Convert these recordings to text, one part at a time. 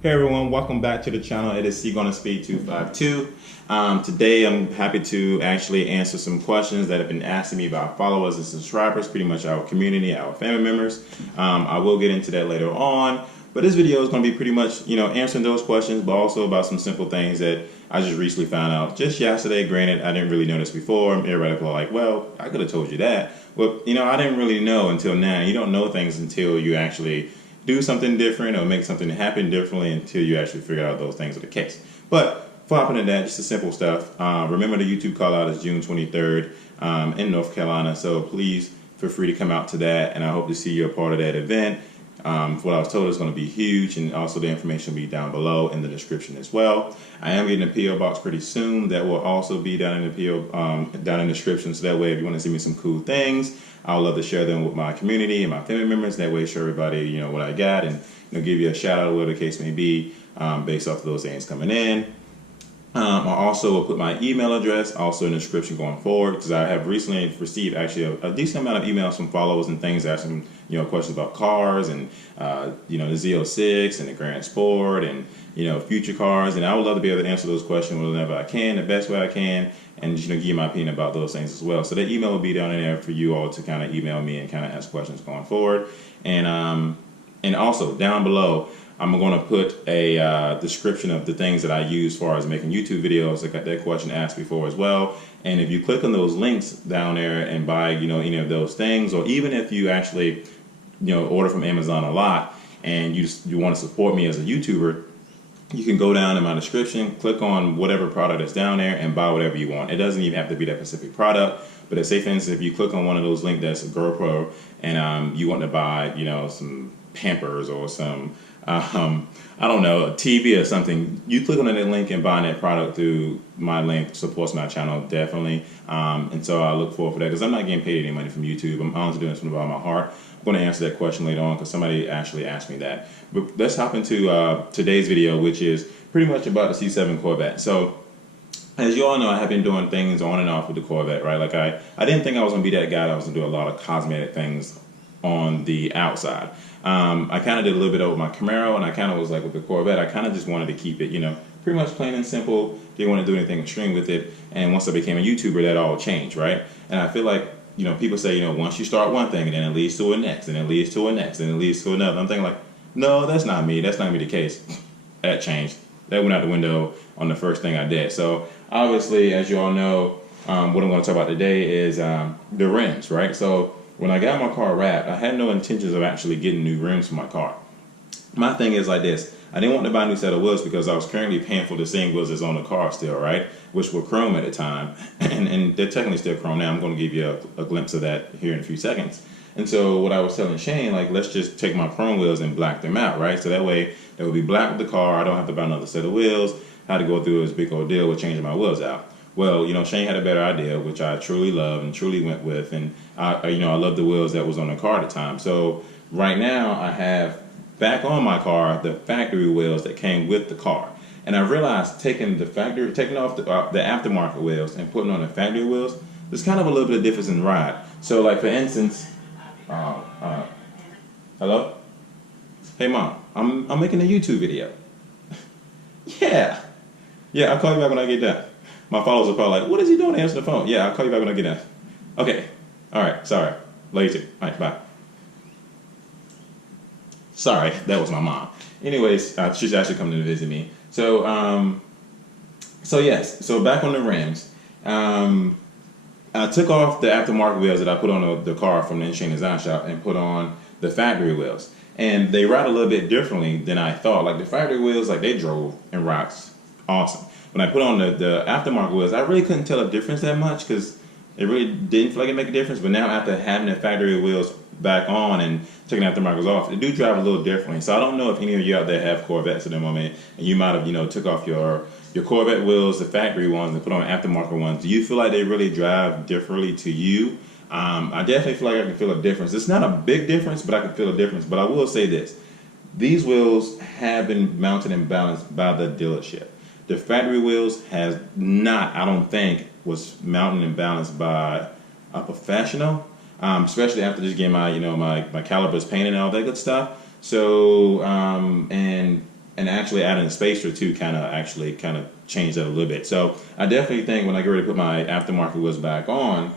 Hey everyone, welcome back to the channel. It is C Gonna Speed 252. Today I'm happy to actually answer some questions that have been asked of me by followers and subscribers, pretty much our community, our family members. I will get into that later on, but this video is going to be pretty much, answering those questions, but also about some simple things that I just recently found out just yesterday. Granted, I didn't really know this before. Everybody was like, well, I could have told you that. Well, I didn't really know until now. You don't know things until you actually do something different or make something happen differently until you actually figure out those things are the case. But flopping into that, just the simple stuff. Remember the YouTube Callout is June 23rd in North Carolina, so please feel free to come out to that, and I hope to see you a part of that event. What I was told is going to be huge, and also the information will be down below in the description as well. I am getting a PO box pretty soon that will also be down in the down in the description, so that way if you want to see me some cool things, I would love to share them with my community and my family members. That way, show everybody what I got, and give you a shout out, whatever the case may be, based off of those things coming in. I also will put my email address also in the description going forward, because I have recently received actually a decent amount of emails from followers and things asking questions about cars and the Z06 and the Grandsport and future cars, and I would love to be able to answer those questions whenever I can, the best way I can, and give you my opinion about those things as well. So the email will be down in there for you all to kind of email me and kind of ask questions going forward, and also down below I'm going to put a description of the things that I use as far as making YouTube videos. I got that question asked before as well. And if you click on those links down there and buy, any of those things, or even if you actually, order from Amazon a lot and you want to support me as a YouTuber, you can go down in my description, click on whatever product that's down there and buy whatever you want. It doesn't even have to be that specific product. But say for instance, if you click on one of those links that's a GoPro and you want to buy, some Pampers or some I don't know, a TV or something, you click on that link and buy that product through my link supports my channel definitely. And so I look forward for that, because I'm not getting paid any money from YouTube. I'm honestly doing this from the bottom of my heart. I'm going to answer that question later on because somebody actually asked me that. But let's hop into today's video, which is pretty much about the C7 Corvette. So as you all know, I have been doing things on and off with the Corvette, right? Like I didn't think I was going to be that guy that was going to do a lot of cosmetic things on the outside. I kind of did a little bit over my Camaro, and I kind of was like with the Corvette, I kind of just wanted to keep it, pretty much plain and simple. Didn't want to do anything extreme with it. And once I became a YouTuber, that all changed, right? And I feel like, people say, once you start one thing, and then it leads to a next, and it leads to a next, and it leads to another. I'm thinking like, no, that's not me. That's not gonna be the case. That changed. That went out the window on the first thing I did. So obviously, as you all know, what I'm going to talk about today is the rims, right? So when I got my car wrapped, I had no intentions of actually getting new rims for my car. My thing is like this. I didn't want to buy a new set of wheels because I was currently paying for the same wheels that's on the car still, right? Which were chrome at the time. And they're technically still chrome now. I'm going to give you a glimpse of that here in a few seconds. And so what I was telling Shane, like, let's just take my chrome wheels and black them out, right? So that way they will be black with the car. I don't have to buy another set of wheels. I had to go through this big ordeal with changing my wheels out. Well, Shane had a better idea, which I truly love and truly went with, and I love the wheels that was on the car at the time. So right now I have back on my car the factory wheels that came with the car, and I realized taking off the aftermarket wheels and putting on the factory wheels, there's kind of a little bit of difference in ride. So like for instance, hello, hey mom, I'm making a YouTube video. yeah, I'll call you back when I get done. My followers are probably like, what is he doing? Answer the phone. Yeah, I'll call you back when I get done. Okay. All right. Sorry. Love you too. All right. Bye. Sorry. That was my mom. Anyways, she's actually coming to visit me. So, yes. So back on the rims. I took off the aftermarket wheels that I put on the car from the Engineering Design Shop and put on the factory wheels. And they ride a little bit differently than I thought. Like the factory wheels, like they drove and rides awesome. When I put on the aftermarket wheels, I really couldn't tell a difference that much because it really didn't feel like it made a difference. But now after having the factory wheels back on and taking the aftermarkets off, they do drive a little differently. So I don't know if any of you out there have Corvettes at the moment, and you might have took off your Corvette wheels, the factory ones, and put on aftermarket ones. Do you feel like they really drive differently to you? I definitely feel like I can feel a difference. It's not a big difference, but I can feel a difference. But I will say this: these wheels have been mounted and balanced by the dealership. The factory wheels has not, I don't think, was mounted and balanced by a professional, especially after just getting my calipers painted and all that good stuff. So, and and actually adding a spacer too kind of changed that a little bit. So I definitely think when I get ready to put my aftermarket wheels back on,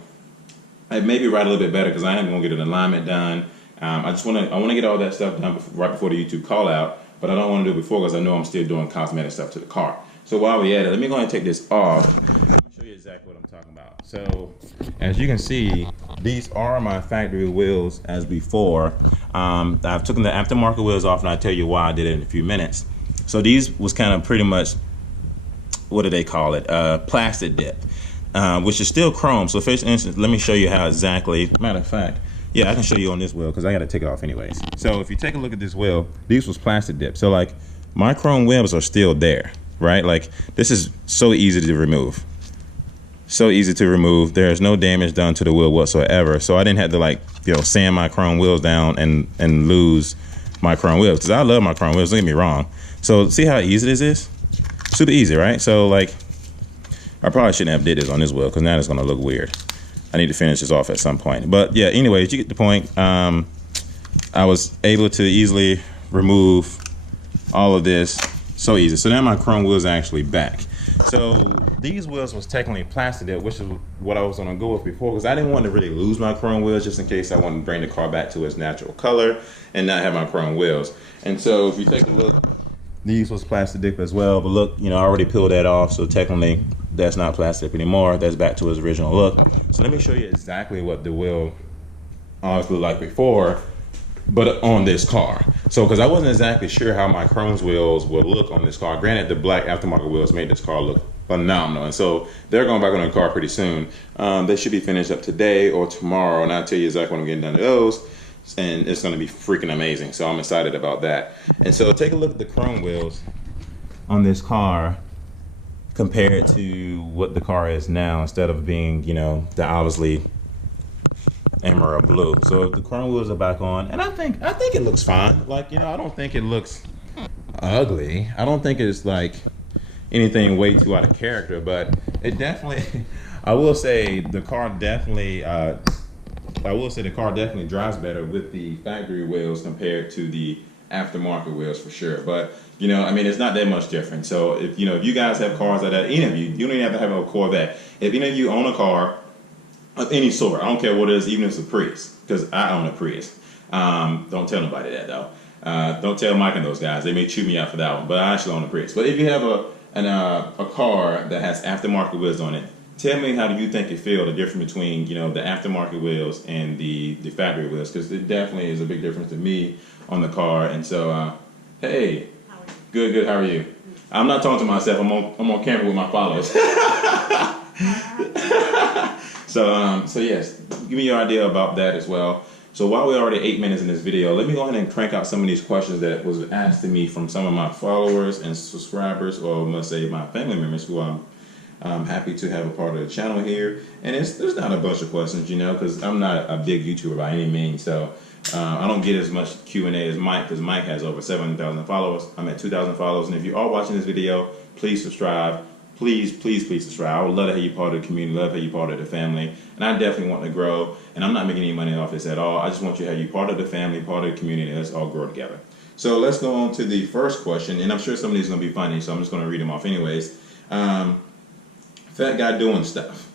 I maybe ride a little bit better because I am going to get an alignment done. I want to get all that stuff done right before the YouTube call out, but I don't want to do it before because I know I'm still doing cosmetic stuff to the car. So while we're at it, let me go ahead and take this off. Let me show you exactly what I'm talking about. So as you can see, these are my factory wheels as before. I've taken the aftermarket wheels off, and I'll tell you why I did it in a few minutes. So these was kind of pretty much, what do they call it? Plastic dip. Which is still chrome. So for instance, let me show you how exactly, matter of fact, yeah, I can show you on this wheel because I got to take it off anyways. So if you take a look at this wheel, these was plastic dip. So like my chrome wheels are still there, right? Like this is so easy to remove. So easy to remove. There's no damage done to the wheel whatsoever. So I didn't have to like, sand my chrome wheels down and lose my chrome wheels because I love my chrome wheels, don't get me wrong. So see how easy this is? Super easy, right? So like, I probably shouldn't have did this on this wheel because now it's gonna look weird. I need to finish this off at some point. But yeah, anyways, you get the point. I was able to easily remove all of this so easy. So now my chrome wheels are actually back. So these wheels was technically plastic dip, which is what I was gonna go with before because I didn't want to really lose my chrome wheels just in case I wanted to bring the car back to its natural color and not have my chrome wheels. And so if you take a look, these was plastic dip as well, but look, I already peeled that off, so technically that's not plastic anymore. That's back to its original look. So let me show you exactly what the wheel looked like before, but on this car. So because I wasn't exactly sure how my chrome wheels would look on this car. Granted, the black aftermarket wheels made this car look phenomenal, and so they're going back on the car pretty soon. They should be finished up today or tomorrow, and I'll tell you exactly when I'm getting done to those. And it's going to be freaking amazing, so I'm excited about that. And so take a look at the chrome wheels on this car compared to what the car is now, instead of being, the obviously emerald blue. So the chrome wheels are back on, and I think it looks fine. Like, I don't think it looks ugly. I don't think it's like anything way too out of character, but it definitely, I will say the car definitely drives better with the factory wheels compared to the aftermarket wheels for sure. But it's not that much different. So if you guys have cars like that, any of you don't even have to have a Corvette. If any of you own a car of any sort, I don't care what it is, even if it's a Prius, because I own a Prius. Don't tell nobody that though. Don't tell Mike and those guys. They may chew me out for that one. But I actually own a Prius. But if you have a car that has aftermarket wheels on it, tell me how do you think you feel the difference between the aftermarket wheels and the factory wheels, because it definitely is a big difference to me on the car. And so hey, good, how are you? I'm not talking to myself, I'm on camera with my followers. So yes, give me your idea about that as well. So while we're already 8 minutes in this video, let me go ahead and crank out some of these questions that was asked to me from some of my followers and subscribers, or let's say my family members who I'm happy to have a part of the channel here. And there's not a bunch of questions, because I'm not a big YouTuber by any means. So I don't get as much Q&A as Mike, because Mike has over 7,000 followers. I'm at 2,000 followers. And if you are watching this video, please subscribe. Please subscribe. I would love to have you part of the community, love to have you part of the family. And I definitely want to grow. And I'm not making any money off this at all. I just want you to have you part of the family, part of the community, and let's all grow together. So let's go on to the first question. And I'm sure some of these are going to be funny, so I'm just going to read them off anyways. Fat guy doing stuff.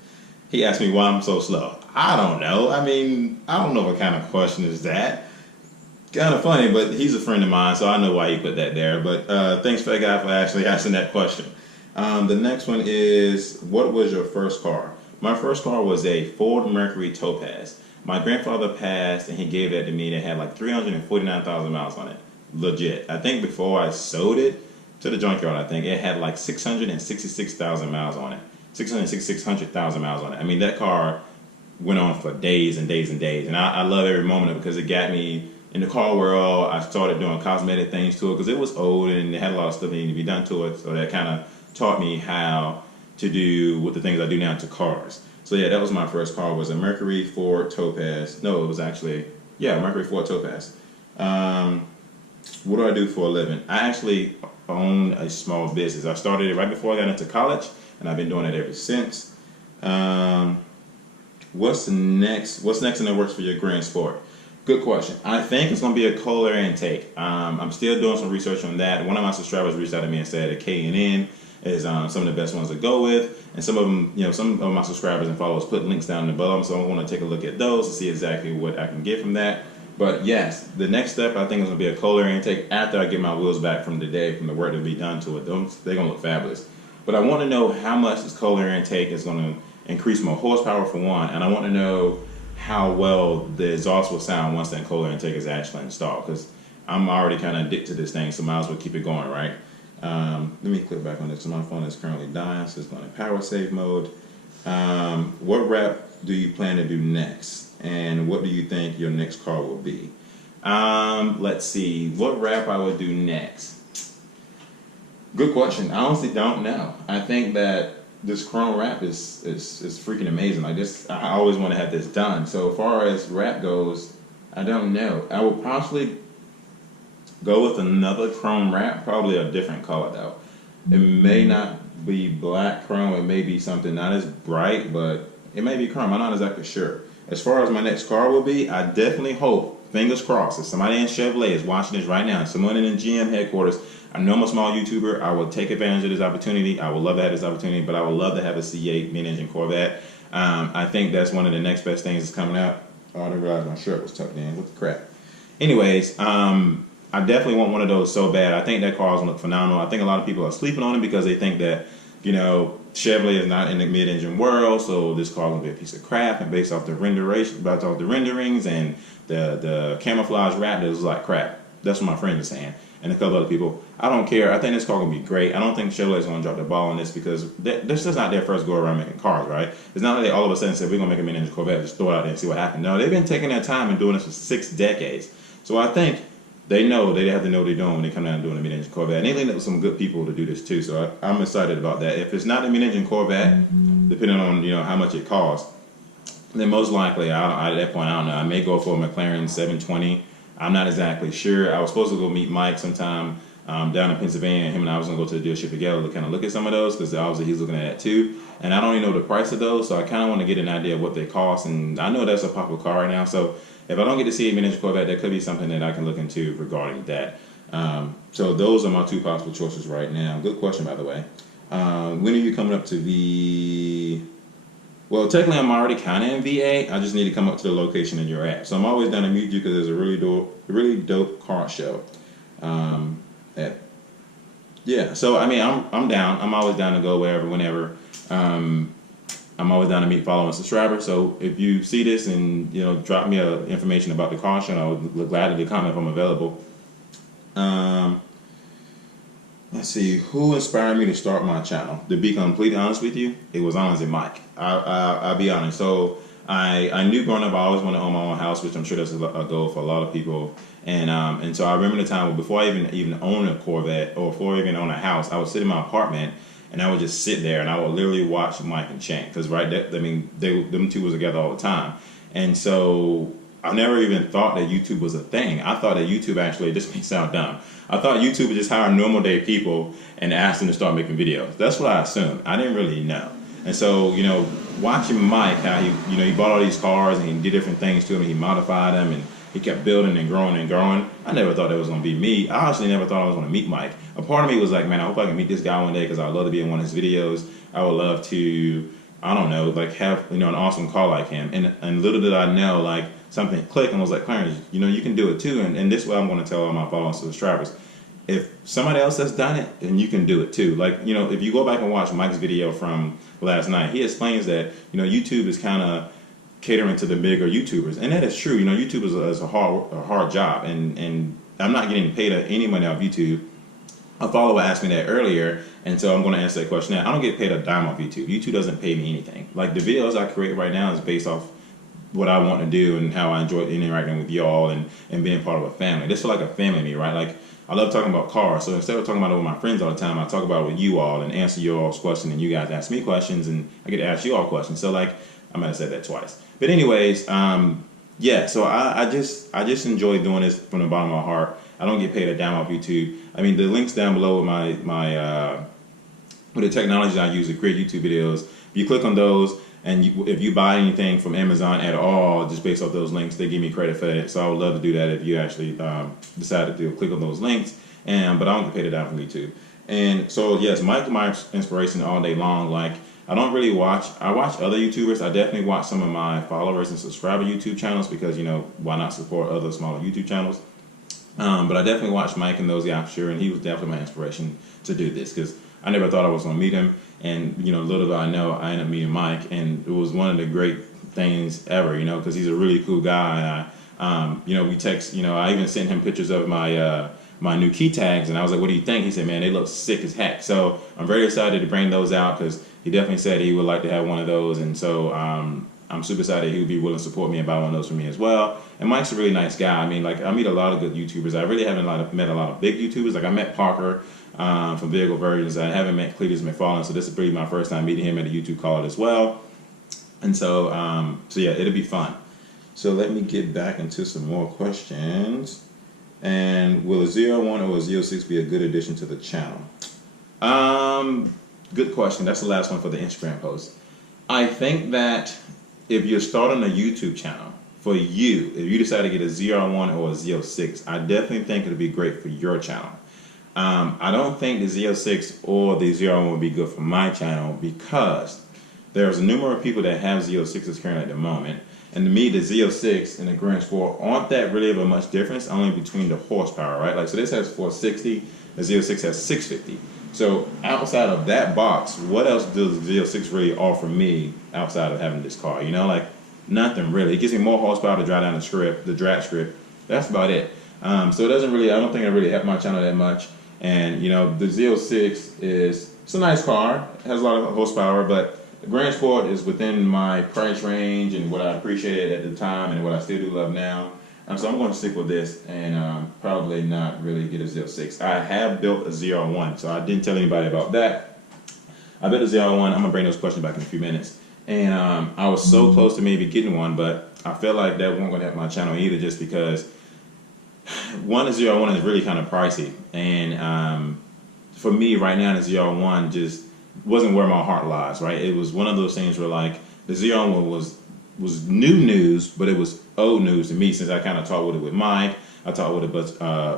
He asked me why I'm so slow. I don't know. I don't know what kind of question is that. Kind of funny, but he's a friend of mine, so I know why he put that there. But thanks, Fat Guy, for actually asking that question. The next one is, what was your first car? My first car was a Ford Mercury Topaz. My grandfather passed, and he gave that to me. It had like 349,000 miles on it. Legit. I think before I sold it to the junkyard, I think it had like 666,000 miles on it. 600,000 miles on it. That car went on for days and days and days. And I love every moment of it because it got me in the car world. I started doing cosmetic things to it because it was old and it had a lot of stuff that needed to be done to it. So that kind of taught me how to do with the things I do now to cars. So yeah, that was my first car, was a Mercury Ford Topaz. No, it was actually, Mercury Ford Topaz. What do I do for a living? I actually own a small business. I started it right before I got into college, and I've been doing it ever since. What's next in the works for your Grandsport? Good question. I think it's going to be a cold air intake. I'm still doing some research on that. One of my subscribers reached out to me and said a K&N is some of the best ones to go with. And some of them, some of my subscribers and followers put links down in the bottom, so I want to take a look at those to see exactly what I can get from that. But yes, the next step I think is going to be a cold air intake after I get my wheels back from the day, from the work to be done to it. They're going to look fabulous. But I want to know how much this cold air intake is going to increase my horsepower for one, and I want to know how well the exhaust will sound once that cold air intake is actually installed, because I'm already kind of addicted to this thing, so might as well keep it going, right? Let me click back on this. So my phone is currently dying, so it's going to power save mode. What wrap do you plan to do next? And what do you think your next car will be? Let's see. What wrap I would do next? Good question. I honestly don't know. I think that this chrome wrap is freaking amazing. Like this, I always want to have this done. So as far as wrap goes, I don't know. I will possibly go with another chrome wrap, probably a different color though. It may not be black chrome. It may be something not as bright, but it may be chrome. I'm not exactly sure. As far as my next car will be, I definitely hope, fingers crossed, if somebody in Chevrolet is watching this right now, someone in the GM headquarters, I know I'm a small YouTuber, I will take advantage of this opportunity. I would love to have this opportunity, but I would love to have a C8 mid-engine Corvette. I think that's one of the next best things that's coming out. Oh, I didn't realize my shirt was tucked in. What the crap? Anyways, I definitely want one of those so bad. I think that car is going to look phenomenal. I think a lot of people are sleeping on it because they think that, Chevrolet is not in the mid-engine world, so this car will be a piece of crap. And based off the renderings and the camouflage wrap, it was like crap. That's what my friend is saying, and a couple other people. I don't care. I think this car gonna be great. I don't think Chevrolet is gonna drop the ball on this because this is not their first go around making cars, right? It's not that they all of a sudden said we're gonna make a mid-engine Corvette, just throw it out there and see what happens. No, they've been taking their time and doing this for 6 decades. So I think they know they have to know what they're doing when they come down and doing a mid-engine Corvette. And they linked up with some good people to do this too, so I'm excited about that. If it's not a mid-engine Corvette, depending on how much it costs, then most likely at that point I don't know. I may go for a McLaren 720. I'm not exactly sure. I was supposed to go meet Mike sometime down in Pennsylvania. Him and I was gonna go to the dealership together to kind of look at some of those because obviously he's looking at that too. And I don't even know the price of those, so I kind of want to get an idea of what they cost. And I know that's a popular car right now, so if I don't get to see a mid-engine Corvette, that could be something that I can look into regarding that. So those are my 2 possible choices right now. Good question, by the way. When are you coming up to the... Well, technically, I'm already kind of in VA. I just need to come up to the location in your app. So I'm always down to meet you because there's a really dope car show. Yeah, so I mean, I'm down. I'm always down to go wherever, whenever. I'm always down to meet, follow, and subscribe. So if you see this and drop me information about the car show, I would gladly comment if I'm available. Let's see, who inspired me to start my channel? To be completely honest with you, it was honestly Mike. I'll be honest. So I knew growing up I always wanted to own my own house, which I'm sure that's a goal for a lot of people. And so I remember the time before I even own a Corvette or before I even own a house, I would sit in my apartment and I would just sit there and I would literally watch Mike and Shane because them two was together all the time. And so I never even thought that YouTube was a thing. I thought that YouTube actually, this may sound dumb, I thought YouTube would just hire normal day people and ask them to start making videos. That's what I assumed. I didn't really know. And so, watching Mike, how he bought all these cars and he did different things to them, he modified them and he kept building and growing and growing. I never thought that was going to be me. I honestly never thought I was going to meet Mike. A part of me was like, man, I hope I can meet this guy one day because I would love to be in one of his videos. I would love to, I don't know, like have an awesome car like him. And little did I know, like something clicked and I was like, Clarence, you can do it too. And this way I'm going to tell all my followers and subscribers. If somebody else has done it, then you can do it too. Like, if you go back and watch Mike's video from last night, he explains that, YouTube is kind of catering to the bigger YouTubers. And that is true. YouTube is a hard job. And I'm not getting paid any money off YouTube. A follower asked me that earlier, and so I'm going to answer that question now. I don't get paid a dime off YouTube. YouTube doesn't pay me anything. Like, the videos I create right now is based off what I want to do and how I enjoy interacting with y'all and being part of a family. This is like a family to me, right? Like, I love talking about cars, so instead of talking about it with my friends all the time, I talk about it with you all and answer your all's questions, and you guys ask me questions, and I get to ask you all questions. So, like, I might have said that twice. But anyways, yeah, so I just enjoy doing this from the bottom of my heart. I don't get paid a dime off YouTube. I mean, the links down below with with the technologies I use to create YouTube videos, if you click on those And if you buy anything from Amazon at all, just based off those links, they give me credit for it. So I would love to do that if you actually decide to click on those links. But I don't get paid it out from YouTube. And so yes, Mike is my inspiration all day long. Like I don't really watch. I watch other YouTubers. I definitely watch some of my followers and subscriber YouTube channels because why not support other smaller YouTube channels? But I definitely watched Mike and those guys, sure, and he was definitely my inspiration to do this because I never thought I was going to meet him. And, little do I know, I ended up meeting Mike, and it was one of the great things ever, because he's a really cool guy. And we text, I even sent him pictures of my new key tags, and I was like, what do you think? He said, man, they look sick as heck. So I'm very excited to bring those out because he definitely said he would like to have one of those. And so I'm super excited he would be willing to support me and buy one of those for me as well. And Mike's a really nice guy. I mean, like, I meet a lot of good YouTubers. I really haven't met a lot of big YouTubers. Like, I met Parker from Vehicle Versions. I haven't met Cletus McFarlane, so this is pretty my first time meeting him at a YouTube Callout as well. And so, yeah, it'll be fun. So let me get back into some more questions. And will a 01 or a 06 be a good addition to the channel? Good question. That's the last one for the Instagram post. I think that if you're starting a YouTube channel, for you, if you decide to get a 01 or a 06, I definitely think it'll be great for your channel. I don't think the 06 or the 01 will be good for my channel because there's a number of people that have 06s currently at the moment. And to me, the 06 and the Grandsport aren't that really of a much difference, only between the horsepower, right? Like, so this has 460, the 06 has 650. So outside of that box, what else does the 06 really offer me outside of having this car? Like nothing really. It gives me more horsepower to drive down the Dragstrip. That's about it. So it doesn't really, I don't think it really helped my channel that much. And the 06 it's a nice car. It has a lot of horsepower, but the Grandsport is within my price range and what I appreciated at the time and what I still do love now. So I'm going to stick with this and probably not really get a 06. I have built a 01, so I didn't tell anybody about that. I built a 01. I'm going to bring those questions back in a few minutes. And I was so close to maybe getting one, but I feel like that won't going to help my channel either just because one, the 01 is really kind of pricey. And for me right now, the 01 just wasn't where my heart lies, right? It was one of those things where like the 01 was new news, but it was old news to me since I kind of talked with it with Mike. I talked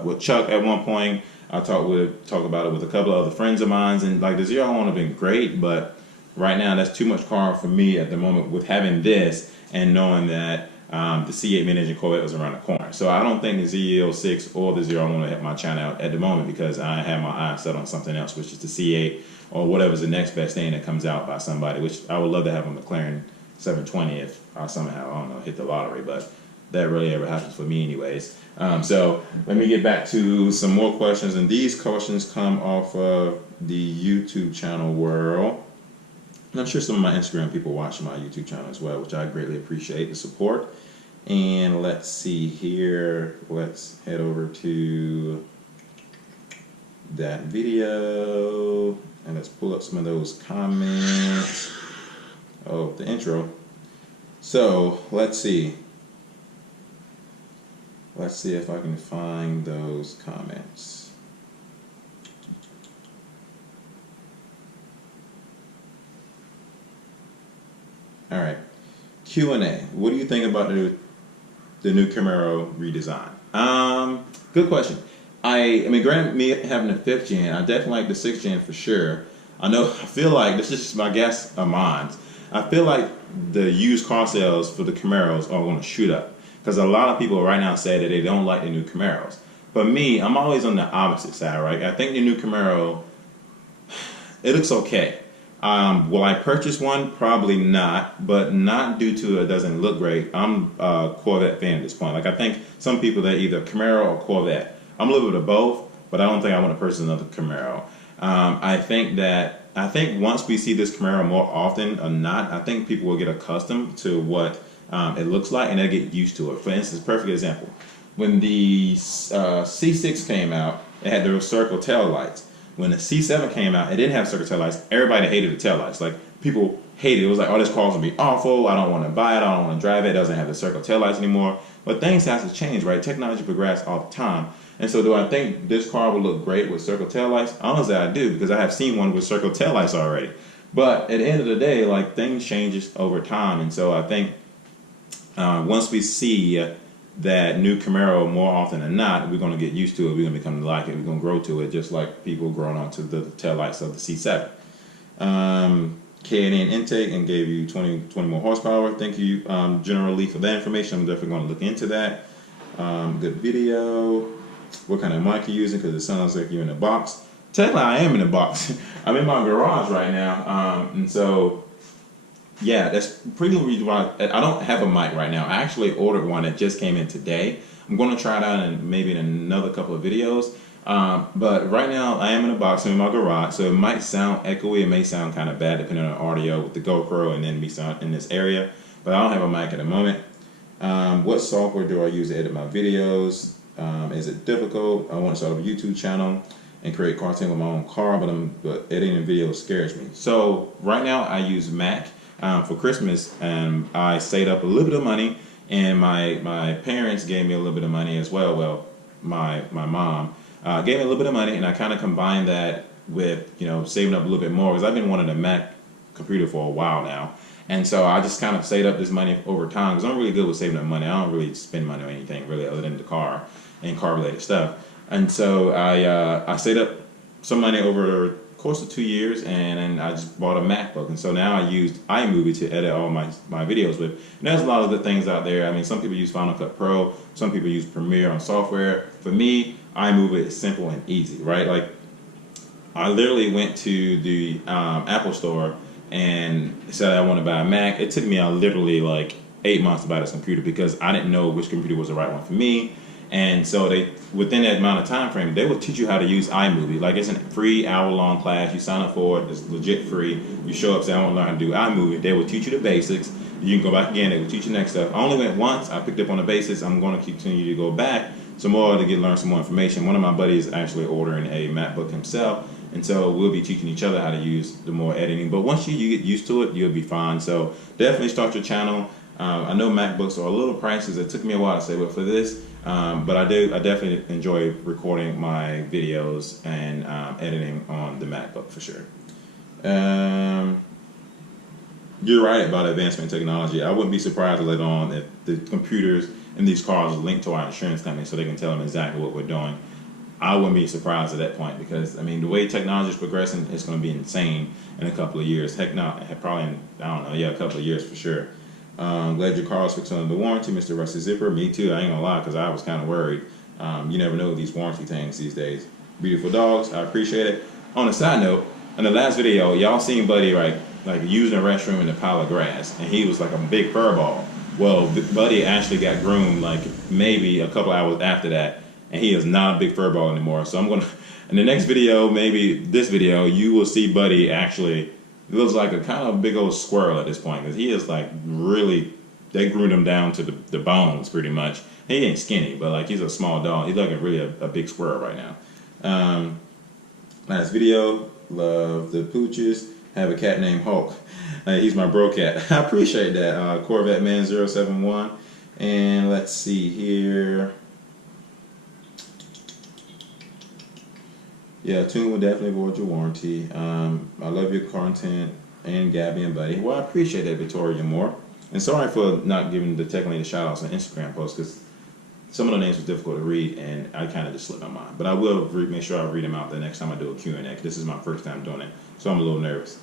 with Chuck at one point. I talked about it with a couple of other friends of mine, and like the 01 would have been great, but right now that's too much car for me at the moment with having this and knowing that the C8 mid-engine Corvette was around the corner. So I don't think the 06 or the 01 will help my channel out at the moment because I have my eyes set on something else, which is the C8 or whatever's the next best thing that comes out by somebody, which I would love to have a McLaren 720 if I somehow, I don't know, hit the lottery, but that really ever happens for me anyways. So let me get back to some more questions, and these questions come off of the YouTube channel world. And I'm sure some of my Instagram people watch my YouTube channel as well, which I greatly appreciate the support. And let's see here, let's head over to that video and let's pull up some of those comments. Oh, the intro. So let's see. Let's see if I can find those comments. All right, Q&A. What do you think about the new Camaro redesign? Good question. I mean, granted, me having the 5th gen, I definitely like the 6th gen for sure. I feel like, this is just my guess of mine, I feel like the used car sales for the Camaros are going to shoot up. Because a lot of people right now say that they don't like the new Camaros. But me, I'm always on the opposite side, right? I think the new Camaro, it looks okay. Will I purchase one? Probably not, but not due to it doesn't look great. I'm a Corvette fan at this point. Like, I think some people that either Camaro or Corvette. I'm a little bit of both, but I don't think I want to purchase another Camaro. I think once we see this Camaro more often or not, I think people will get accustomed to what it looks like and they'll get used to it. For instance, perfect example. When the C6 came out, it had the circle tail lights. When the C7 came out, it didn't have circle tail lights. Everybody hated the tail lights. Like, people hated it. It was like, oh, this car's gonna be awful. I don't want to buy it. I don't want to drive it. It doesn't have the circle tail lights anymore. But things have to change, right? Technology progresses all the time. And so do I think this car will look great with circle tail lights? Honestly, I do, because I have seen one with circle tail lights already. But at the end of the day, like, things changes over time, and so I think once we see that new Camaro more often than not, we're going to get used to it. We're going to become like it. We're going to grow to it, just like people growing onto the taillights of the C7. K&N intake and gave you 20 more horsepower. Thank you, General Lee, for that information. I'm definitely going to look into that. Good video. What kind of mic are you using? Because it sounds like you're in a box. Technically, I am in a box. I'm in my garage right now, and so yeah, that's pretty much reason why I don't have a mic right now. I actually ordered one that just came in today. I'm going to try it out in maybe in another couple of videos. But right now I am in a box. I'm in my garage, so it might sound echoey. It may sound kind of bad depending on the audio with the GoPro and then me sound in this area. But I don't have a mic at the moment. What software do I use to edit my videos? Is it difficult? I want to start a YouTube channel and create content with my own car, but editing videos scares me. So right now I use Mac. For Christmas, and I saved up a little bit of money, and my parents gave me a little bit of money as well. Well, my mom gave me a little bit of money, and I kind of combined that with, you know, saving up a little bit more, because I've been wanting a Mac computer for a while now, and so I just kind of saved up this money over time, because I'm really good with saving up money. I don't really spend money on anything really other than the car and car related stuff, and so I saved up some money over course of 2 years, and then I just bought a MacBook, and so now I used iMovie to edit all my videos with. And there's a lot of good things out there. I mean, some people use Final Cut Pro, some people use Premiere on software. For me, iMovie is simple and easy, right? Like, I literally went to the Apple store and said I want to buy a Mac. It took me literally like 8 months to buy this computer, because I didn't know which computer was the right one for me. And so within that amount of time frame, they will teach you how to use iMovie. Like, it's a free hour-long class. You sign up for it. It's legit free. You show up, say, I want to learn how to do iMovie. They will teach you the basics. You can go back again. They will teach you next stuff. I only went once. I picked up on the basics. I'm going to continue to go back some more to learn some more information. One of my buddies is actually ordering a MacBook himself, and so we'll be teaching each other how to use the more editing. But once you get used to it, you'll be fine. So definitely start your channel. I know MacBooks are a little pricey. It took me a while to say, but for this, but I definitely enjoy recording my videos and editing on the MacBook for sure. You're right about advancement in technology. I wouldn't be surprised later on if the computers in these cars are linked to our insurance company, so they can tell them exactly what we're doing. I wouldn't be surprised at that point, because I mean, the way technology is progressing, it's going to be insane in a couple of years. Heck, no, probably I don't know, yeah, a couple of years for sure. Glad your car was fixed under the warranty, Mr. Rusty Zipper. Me too. I ain't gonna lie, because I was kind of worried. You never know these warranty things these days. Beautiful dogs. I appreciate it. On a side note, in the last video, y'all seen Buddy like using a restroom in a pile of grass, and he was like a big fur ball. Well, Buddy actually got groomed like maybe a couple hours after that, and he is not a big fur ball anymore. So I'm gonna, in the next video, maybe this video, you will see Buddy actually. It looks like a kind of big old squirrel at this point, because he is like really, they groomed him down to the bones pretty much. He ain't skinny, but like, he's a small dog. He's like a big squirrel right now. Last video, love the pooches. Have a cat named Hulk. He's my bro cat. I appreciate that. Corvette Man 071. And let's see here. Yeah, Tune will definitely avoid your warranty. I love your content, and Gabby and Buddy. Well, I appreciate that, Victoria Moore. And sorry for not giving technically the shout outs on Instagram posts, because some of the names were difficult to read, and I kind of just slipped my mind. But I will make sure I read them out the next time I do a Q&A, because this is my first time doing it, so I'm a little nervous.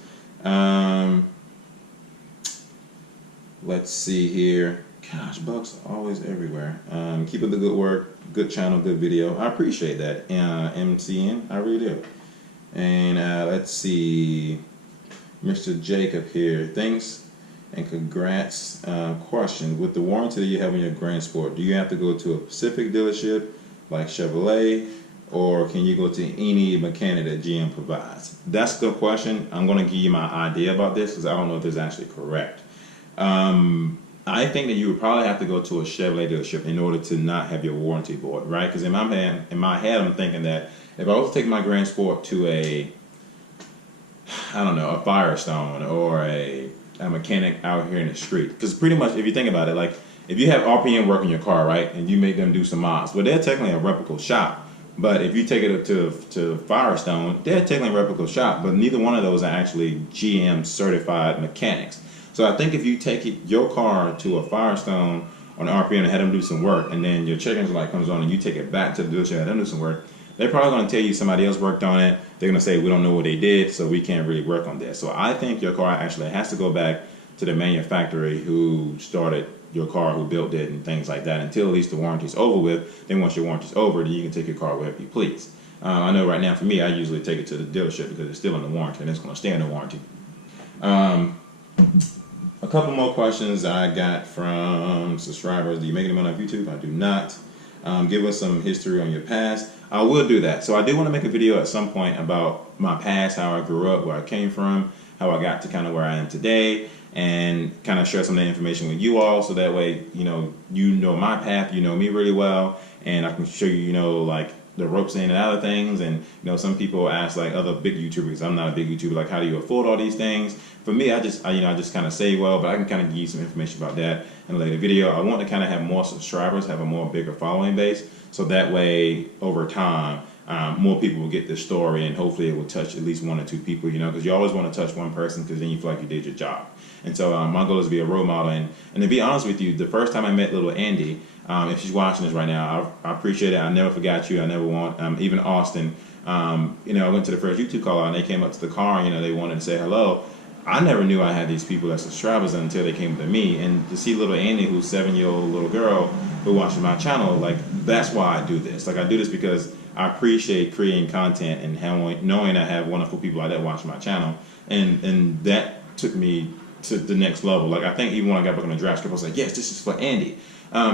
Let's see here. Gosh, bugs are always everywhere. Keep up the good work. Good channel, good video. I appreciate that, MCN. I really do. And let's see. Mr. Jacob here. Thanks and congrats. Question. With the warranty that you have on your Grandsport, do you have to go to a specific dealership like Chevrolet, or can you go to any mechanic that GM provides? That's a good question. I'm going to give you my idea about this, because I don't know if it's actually correct. I think that you would probably have to go to a Chevrolet dealership in order to not have your warranty void, right? Because in my head, I'm thinking that if I was to take my Grandsport to a Firestone or a mechanic out here in the street, because pretty much, if you think about it, like if you have RPM work in your car, right, and you make them do some mods, well, they're technically a reputable shop, But if you take it to Firestone, they're technically a replica shop, but neither one of those are actually GM certified mechanics. So I think if you take your car to a Firestone on RPM and have them do some work, and then your check engine light comes on and you take it back to the dealership and have them do some work, they're probably going to tell you somebody else worked on it. They're going to say, we don't know what they did, so we can't really work on that. So I think your car actually has to go back to the manufacturer who started your car, who built it, and things like that, until at least the warranty's over with. Then once your warranty's over, then you can take your car wherever you please. I know right now for me, I usually take it to the dealership because it's still in the warranty and it's going to stay in the warranty. A couple more questions I got from subscribers. Do you make any money on YouTube? I do not. Give us some history on your past. I will do that. So I do want to make a video at some point about my past, how I grew up, where I came from, how I got to kind of where I am today, and kind of share some of the information with you all, so that way, you know my path, you know me really well, and I can show you, like the ropes in and out of things. And some people ask, like other big YouTubers, I'm not a big YouTuber, like how do you afford all these things? For me, I just kind of say, well, but I can kind of give you some information about that in a later video. I want to kind of have more subscribers, have a more bigger following base, so that way over time more people will get this story, and hopefully it will touch at least 1 or 2 people, because you always want to touch one person, because then you feel like you did your job. And so my goal is to be a role model. And to be honest with you, the first time I met little Andy, if she's watching this right now, I appreciate it. I never forgot you. I never want, even Austin, I went to the first YouTube Callout, and they came up to the car, they wanted to say hello. I never knew I had these people as subscribers until they came to me. And to see little Andy, who's a 7-year-old little girl who watches my channel, like, that's why I do this. Like, I do this because I appreciate creating content and knowing I have wonderful people like that watching my channel. And that took me to the next level. Like, I think even when I got back on the Dragstrip, I was like, yes, this is for Andy.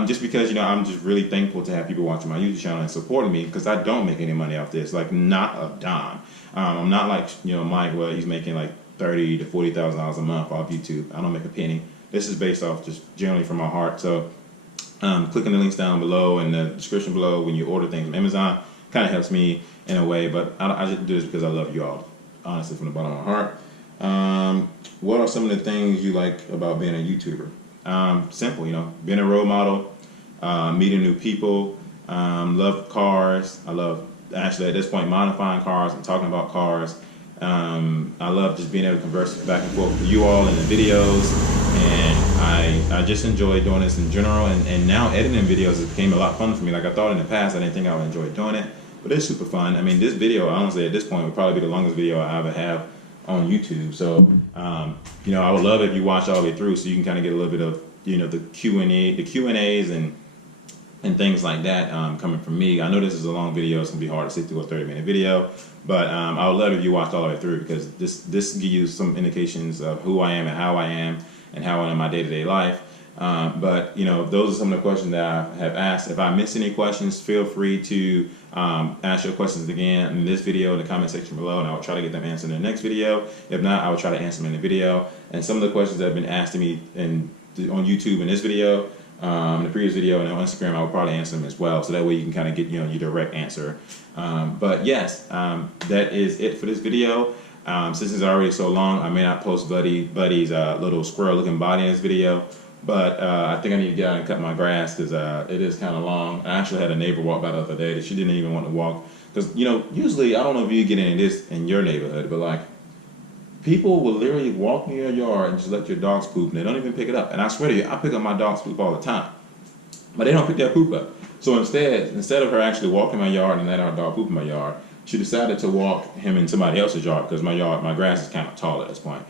Just because, I'm just really thankful to have people watching my YouTube channel and supporting me, because I don't make any money off this, like not a dime. I'm not like, Mike, where he's making like $30,000 to $40,000 a month off YouTube. I don't make a penny. This is based off just generally from my heart. So clicking the links down below in the description below when you order things from Amazon kind of helps me in a way, but I just do this because I love you all, honestly, from the bottom of my heart. What are some of the things you like about being a YouTuber? Simple, being a role model, meeting new people, love cars. I love, actually at this point, modifying cars and talking about cars. I love just being able to converse back and forth with you all in the videos, and I just enjoy doing this in general, and now editing videos has became a lot fun for me. Like, I thought in the past I didn't think I would enjoy doing it, but it's super fun. I mean, this video, honestly, at this point would probably be the longest video I ever have on YouTube. So I would love if you watch all the way through, so you can kind of get a little bit of the Q&As and things like that coming from me. I know this is a long video, it's gonna be hard to sit through a 30-minute video, but I would love if you watched all the way through, because this gives you some indications of who I am and how I am in my day-to-day life. But those are some of the questions that I have asked. If I miss any questions, feel free to ask your questions again in this video in the comment section below, and I will try to get them answered in the next video. If not, I will try to answer them in the video. And some of the questions that have been asked to me on YouTube in this video, in the previous video, and on Instagram, I will probably answer them as well, so that way you can kind of get your direct answer. But yes, that is it for this video. Since it's already so long, I may not post Buddy's little squirrel-looking body in this video, but I think I need to get out and cut my grass, because it is kind of long. I actually had a neighbor walk by the other day that she didn't even want to walk, because usually, I don't know if you get into this in your neighborhood, but like, people will literally walk in your yard and just let your dogs poop, and they don't even pick it up. And I swear to you, I pick up my dog's poop all the time, but they don't pick their poop up. So instead of her actually walking my yard and letting her dog poop in my yard, she decided to walk him in somebody else's yard, because my grass is kind of tall at this point.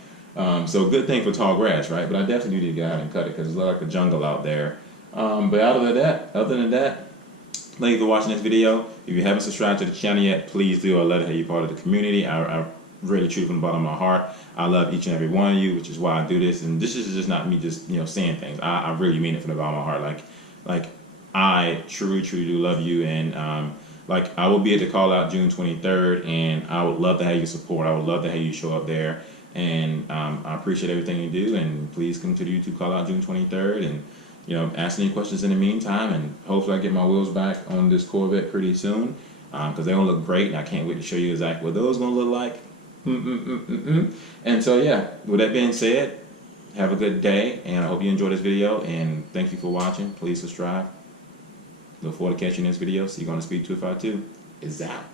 So good thing for tall grass, right? But I definitely need to go out and cut it, because it's like a jungle out there. But other than that, thank you for watching this video. If you haven't subscribed to the channel yet, please do. I'd love to have you part of the community. I really, truly, from the bottom of my heart, I love each and every one of you, which is why I do this. And this is just not me just saying things. I really mean it from the bottom of my heart. Like I truly, truly do love you. And like, I will be at the Callout June 23rd, and I would love to have your support. I would love to have you show up there. And I appreciate everything you do. And please come to the YouTube Callout June 23rd, and ask any questions in the meantime. And hopefully I get my wheels back on this Corvette pretty soon, because they're gonna look great, and I can't wait to show you exactly what those gonna look like. And so yeah, with that being said, have a good day, and I hope you enjoyed this video, and thank you for watching. Please subscribe. Look forward to catching this video. See you on the Speed 252. is out.